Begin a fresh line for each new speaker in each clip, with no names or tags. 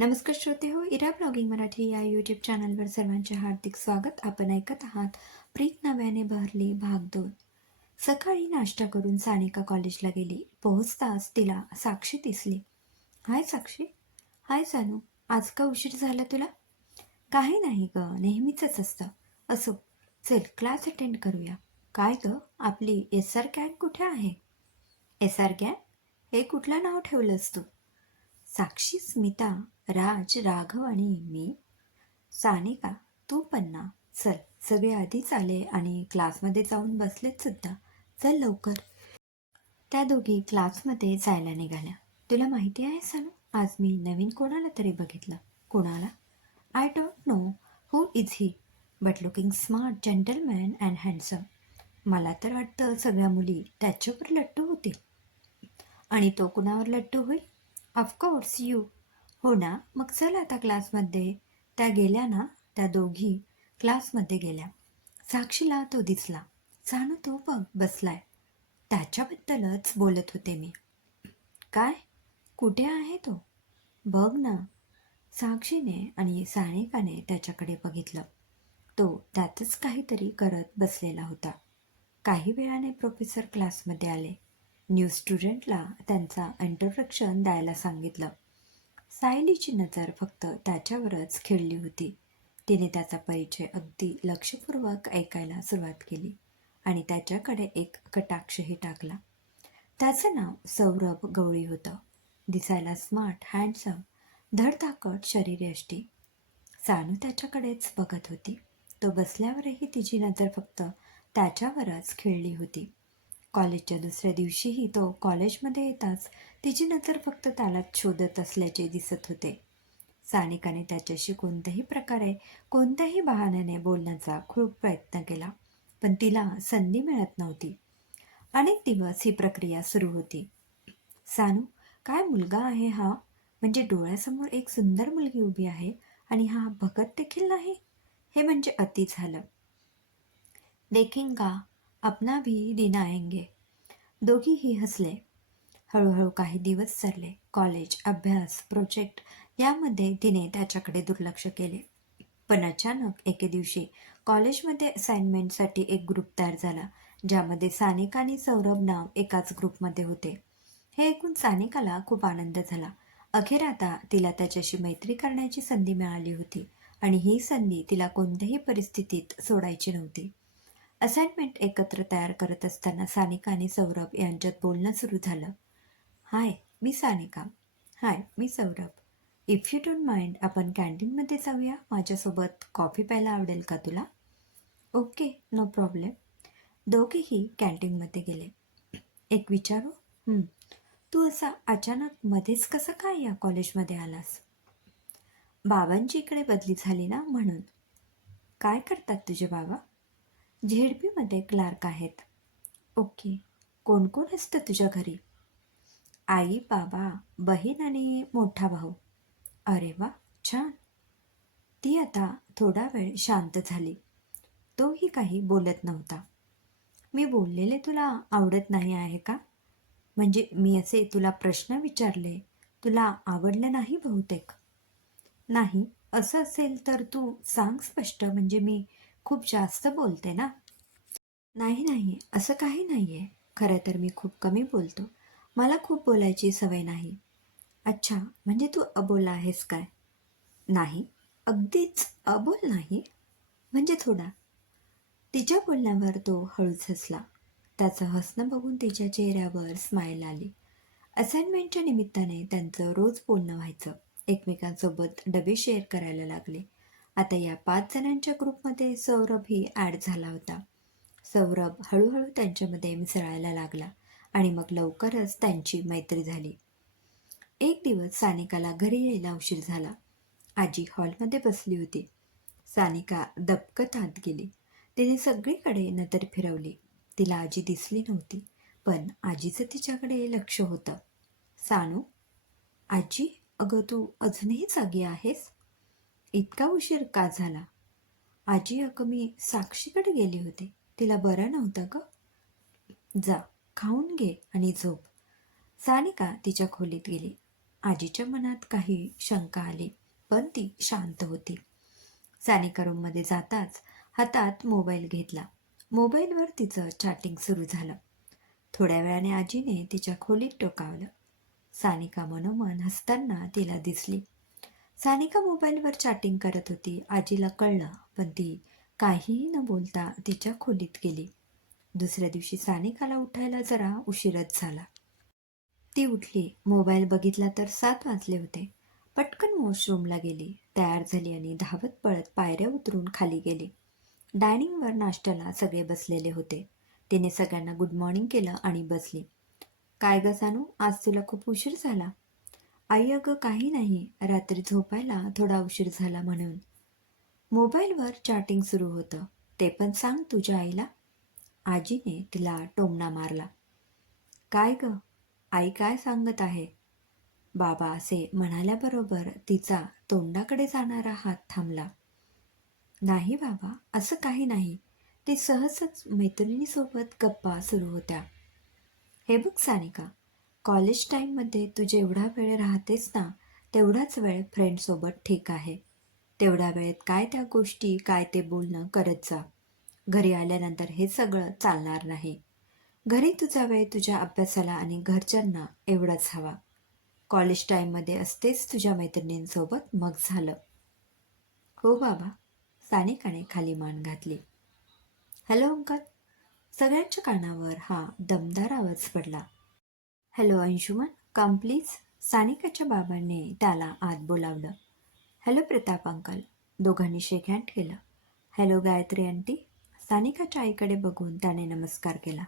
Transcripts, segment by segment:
नमस्कार श्रोते हो इरा ब्लॉगिंग मराठी या यूट्यूब चॅनलवर सर्वांचे हार्दिक स्वागत. आपण ऐकत आहात प्रीत नव्याने भरली भाग दोन. सकाळी नाश्ता करून सानिका कॉलेजला गेली. पोहोचताच तिला साक्षी दिसली. हाय साक्षी. हाय सानू. आज का उशीर झाला तुला? काही नाही ग. नेहमीचंच असतं. असो. चल क्लास अटेंड करूया. काय ग? आपली एस आर गॅग कुठे आहे? एस आर गॅग हे कुठलं नाव ठेवलंस तू? साक्षी स्मिता. राज राघव आणि मी. सानिका तू पण ना. चल सगळे आधीच आले आणि क्लासमध्ये जाऊन बसलेत सुद्धा. चल लवकर. त्या दोघी क्लासमध्ये जायला निघाल्या. तुला माहिती आहे सानू आज मी नवीन कोणाला तरी बघितलं. कोणाला? I don't know who is he but looking smart gentleman and handsome मला तर वाटतं सगळ्या मुली त्याच्यावर लट्टू होतील. आणि तो कुणावर लट्टू होईल? ऑफकोर्स यू हो ना. मग चल आता क्लासमध्ये. त्या गेल्या ना त्या दोघी क्लासमध्ये गेल्या. साक्षीला तो दिसला. सानू तो बघ बसलाय. त्याच्याबद्दलच बोलत होते मी. काय? कुठे आहे तो? बघ ना. साक्षीने आणि सानिकाने त्याच्याकडे बघितलं. तो त्यातच काहीतरी करत बसलेला होता. काही वेळाने प्रोफेसर क्लासमध्ये आले. न्यू स्टुडंटला त्यांचा इंट्रोडक्शन द्यायला सांगितलं. सायलीची नजर फक्त त्याच्यावरच खिळली होती. तिने त्याचा परिचय अगदी लक्षपूर्वक ऐकायला सुरुवात केली आणि त्याच्याकडे एक कटाक्षही टाकला. त्याचं नाव सौरभ गवळी होतं. दिसायला स्मार्ट हँडसम धडधाकट शरीरयष्टी सानू त्याच्याकडेच बघत होती. तो बसल्यावरही तिची नजर फक्त त्याच्यावरच खिळली होती. कॉलेजच्या दुसऱ्या दिवशीही तो कॉलेजमध्ये येताच तिची नजर फक्त त्यालाच शोधत असल्याचे दिसत होते. सानिकाने त्याच्याशी कोणत्याही प्रकारे कोणत्याही बहाण्याने बोलण्याचा खूप प्रयत्न केला पण तिला संधी मिळत नव्हती. अनेक दिवस ही प्रक्रिया सुरू होती. सानू काय मुलगा आहे हा? म्हणजे डोळ्यासमोर एक सुंदर मुलगी उभी आहे आणि हा भगत देखील नाही? हे म्हणजे अति झालं. देखेंगा अपना भी दिन आएंगे। दोघीही हसले। हळूहळू काही दिवस सरले. कॉलेज अभ्यास प्रोजेक्ट यामध्ये तिने त्याच्याकडे दुर्लक्ष केले. पण अचानक एके दिवशी कॉलेजमध्ये असाइनमेंटसाठी एक ग्रुप तयार झाला ज्यामध्ये सानिक आणि सौरभ नाव एकाच ग्रुपमध्ये होते. हे ऐकून सानिकाला खूप आनंद झाला. अखेर आता तिला त्याच्याशी मैत्री करण्याची संधी मिळाली होती आणि ही संधी तिला कोणत्याही परिस्थितीत सोडायची नव्हती. असाइनमेंट एकत्र तयार करत असताना सानिका आणि सौरभ यांच्यात बोलणं सुरू झालं. हाय मी Sanika. Hi me Saurabh. If you don't mind आपण कॅन्टीनमध्ये जाऊया. माझ्यासोबत कॉफी प्यायला आवडेल का तुला? ओके नो प्रॉब्लेम दोघेही कॅन्टीनमध्ये गेले. एक विचारू? तू असा अचानक मध्येच कसं काय या कॉलेजमध्ये आलास? बाबांची इकडे बदली झाली ना म्हणून. काय करतात तुझे बाबा? झेडपीमध्ये क्लार्क आहेत. ओके कोण कोण असतं तुझ्या घरी? आई बाबा बहीण आणि मोठा भाऊ. अरे वा छान. ती आता थोडा वेळ शांत झाली. तोही काही बोलत नव्हता. मी बोललेले तुला आवडत नाही आहे का? म्हणजे मी असे तुला प्रश्न विचारले तुला आवडलं नाही बहुतेक? नाही असं असेल तर तू सांग स्पष्ट म्हणजे मी खूप जास्त बोलते ना? नाही नाही असं काही नाही आहे खरं तर मी खूप कमी बोलतो. मला खूप बोलायची सवय नाही. अच्छा म्हणजे तू अबोला आहेस काय? नाही. अगदीच अबोल नाही? म्हणजे थोडा. तिच्या बोलण्यावर तो हळूच हसला. त्याचं हसणं बघून तिच्या चेहऱ्यावर स्माईल आली. असाइनमेंटच्या निमित्ताने त्यांचं रोज बोलणं व्हायचं. एकमेकांसोबत डबे शेअर करायला लागले. आता या पाच जणांच्या ग्रुपमध्ये सौरभही ॲड झाला होता. सौरभ हळूहळू त्यांच्यामध्ये मिसळायला लागला आणि मग लवकरच त्यांची मैत्री झाली. एक दिवस सानिकाला घरी यायला उशीर झाला. आजी हॉलमध्ये बसली होती. सानिका दबकत आत गेली. तिने सगळीकडे नजर फिरवली. तिला आजी दिसली नव्हती पण आजीचं तिच्याकडे लक्ष होतं. सानू आजी अगं तू अजूनही जागी आहेस? इतका उशीर का झाला? आजी अक मी साक्षीकडे गेली होती. तिला बरं नव्हतं का जा खाऊन घे आणि झोप. सानिका तिच्या खोलीत गेली. आजीच्या मनात काही शंका आली पण ती शांत होती. सानिका रूममध्ये जाताच हातात मोबाईल घेतला. मोबाईलवर तिचं चॅटिंग सुरू झालं. थोड्या वेळाने आजीने तिच्या खोलीत टोकावलं. सानिका मनोमन हसताना तिला दिसली. सानिका मोबाईलवर चॅटिंग करत होती. आजीला कळलं पण ती काहीही न बोलता तिच्या खोलीत गेली. दुसऱ्या दिवशी सानिकाला उठायला जरा उशीरच झाला. ती उठली. मोबाईल बघितला तर सात वाजले होते. पटकन वॉशरूमला गेली. तयार झाली आणि धावत पळत पायऱ्या उतरून खाली गेली. डायनिंगवर नाश्त्याला सगळे बसलेले होते. तिने सगळ्यांना गुड मॉर्निंग केलं आणि बसली. काय ग सानू? आज तुला खूप उशीर झाला. आई अगं काही नाही. रात्री झोपायला थोडा उशीर झाला म्हणून. मोबाईलवर चॅटिंग सुरू होतं. ते पण सांग तुझ्या आईला. आजीने तिला टोमणा मारला. काय ग? आई काय सांगत आहे? बाबा असे म्हणाल्याबरोबर तिचा तोंडाकडे जाणारा हात थांबला. नाही बाबा असं काही नाही. ते सहजच मैत्रिणीसोबत गप्पा सुरू होत्या. हे बघ सानिका कॉलेज टाईममध्ये तू जेवढा वेळ राहतेस ना तेवढाच वेळ फ्रेंडसोबत ठीक आहे. तेवढ्या वेळेत काय त्या गोष्टी काय ते बोलणं करत जा. घरी आल्यानंतर हे सगळं चालणार नाही. घरी तुझा वेळ तुझ्या अभ्यासाला आणि घरच्यांना एवढाच हवा. कॉलेज टाईममध्ये असतेच तुझ्या मैत्रिणींसोबत मग झालं. हो बाबा सानिकाने खाली मान घातली. Hello uncle. सगळ्यांच्या कानावर हा दमदार आवाज पडला. हॅलो अंशुमन कम प्लीज सानिकाच्या बाबांनी त्याला आत बोलावलं. हॅलो प्रताप अंकल दोघांनी शेक हँड केलं. हॅलो गायत्री आंटी सानिकाच्या आईकडे बघून त्याने नमस्कार केला.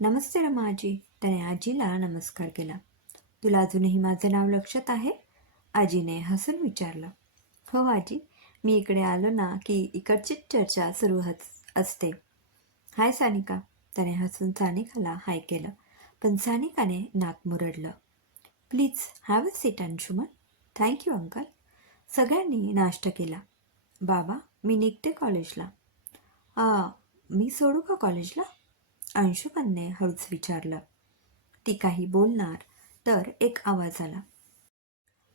नमस्ते रमा आजी त्याने आजीला नमस्कार केला. तुला अजूनही माझं नाव लक्षात आहे? आजीने हसून विचारलं. हो आजी मी इकडे आलो ना की इकडचीच चर्चा सुरू हच असते. हाय सानिका त्याने हसून सानिकाला हाय केलं. पण सानिकाने नाक मुरडलं. Please have a seat Anshuman. Thank you uncle सगळ्यांनी नाश्ता केला. बाबा मी निघते कॉलेजला. आ मी सोडू का कॉलेजला? अंशुमनने हळूच विचारलं. ती काही बोलणार. तर एक आवाज आला.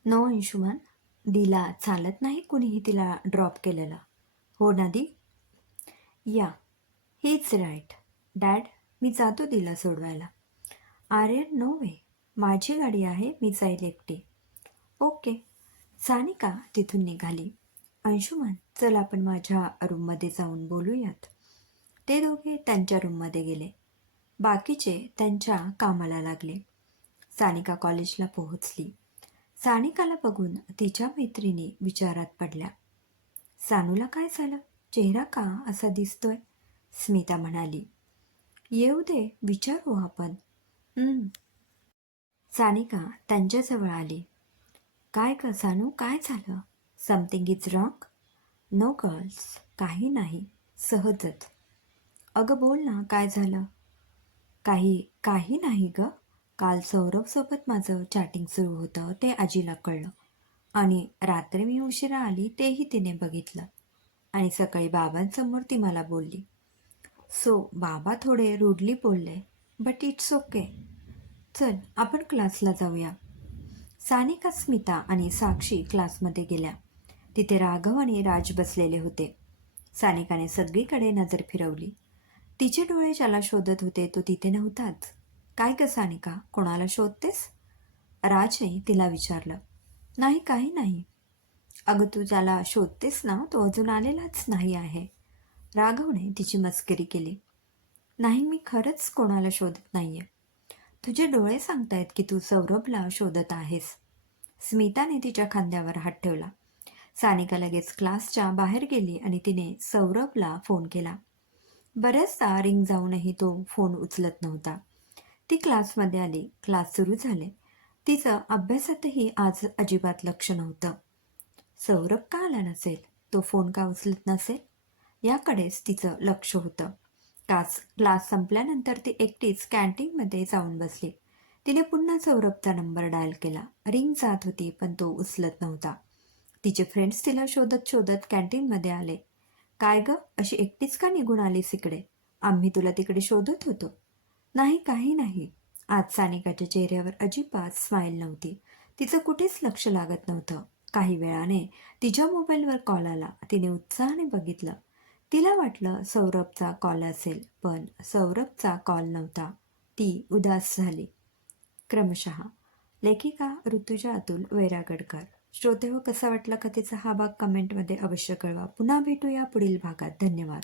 नो अंशुमन. दिला चालत नाही कुणीही तिला ड्रॉप केलेला. हो ना दी? या. हीच राईट डॅड मी जातो दिला सोडवायला. आर्यन नो माझी गाडी आहे मी जाईल एकटी. ओके. सानिका तिथून निघाली? अंशुमन चल आपण माझ्या रूममध्ये जाऊन बोलूयात. ते दोघे त्यांच्या रूममध्ये गेले. बाकीचे त्यांच्या कामाला लागले. सानिका कॉलेजला पोहोचली. सानिकाला बघून तिच्या मैत्रिणी विचारात पडल्या. सानूला काय झालं? चेहरा का असा दिसतोय? स्मिता म्हणाली. येऊ दे विचारू आपण. सानिका त्यांच्याजवळ आली. काय ग सानू काय झालं? Something is wrong no girls काही नाही सहजच. अगं बोल ना काय झालं? काही काही नाही ग. काल सौरभसोबत माझं चॅटिंग सुरू होतं ते आजीला कळलं. आणि रात्री मी उशिरा आली तेही तिने बघितलं. आणि सकाळी बाबांसमोर ती मला बोलली. सो बाबा थोडे रुडली बोलले. बट इट्स ओके चल आपण क्लासला जाऊया. सानिका स्मिता आणि साक्षी क्लासमध्ये गेल्या. तिथे राघव आणि राज बसलेले होते. सानिकाने सगळीकडे नजर फिरवली. तिचे डोळे ज्याला शोधत होते तो तिथे नव्हताच. काय ग सानिका कोणाला शोधतेस? राजने तिला विचारलं. नाही काही नाही. अगं तू ज्याला शोधतेस ना तो अजून आलेलाच नाही आहे. राघवने तिची मस्करी केली. नाही मी खरंच कोणाला शोधत नाहीये. तुझे डोळे सांगतायत की तू सौरभला शोधत आहेस. स्मिताने तिच्या खांद्यावर हात ठेवला. सानिका लगेच क्लासच्या बाहेर गेली आणि तिने सौरभला फोन केला. बऱ्याचदा रिंग जाऊनही तो फोन उचलत नव्हता. ती क्लासमध्ये आली. क्लास सुरू झाले. तिचं अभ्यासातही आज अजिबात लक्ष नव्हतं. सौरभ का आला नसेल? तो फोन का उचलत नसेल? याकडेच तिचं लक्ष होतं. तास क्लास संपल्यानंतर ती एकटीच कॅन्टीनमध्ये जाऊन बसली. तिने पुन्हा सौरभचा नंबर डायल केला. रिंग जात होती पण तो उचलत नव्हता. तिचे फ्रेंड्स तिला शोधत शोधत कॅन्टीनमध्ये आले. काय ग? अशी एकटीच का निघून आलीस इकडे? आम्ही तुला तिकडे शोधत होतो. नाही काही नाही. आज सानिकाच्या चेहऱ्यावर अजिबात स्माईल नव्हती. तिचं कुठेच लक्ष लागत नव्हतं. काही वेळाने तिच्या मोबाईलवर कॉल आला. तिने उत्साहाने बघितलं. तिला वाटलं सौरभचा कॉल असेल पण सौरभचा कॉल नव्हता. ती उदास झाली. क्रमशः लेखिका ऋतुजा अतुल वैरागडकर. श्रोते हो कसा वाटला कथेचा हा भाग कमेंटमध्ये अवश्य कळवा. पुन्हा भेटूया पुढील भागात. धन्यवाद.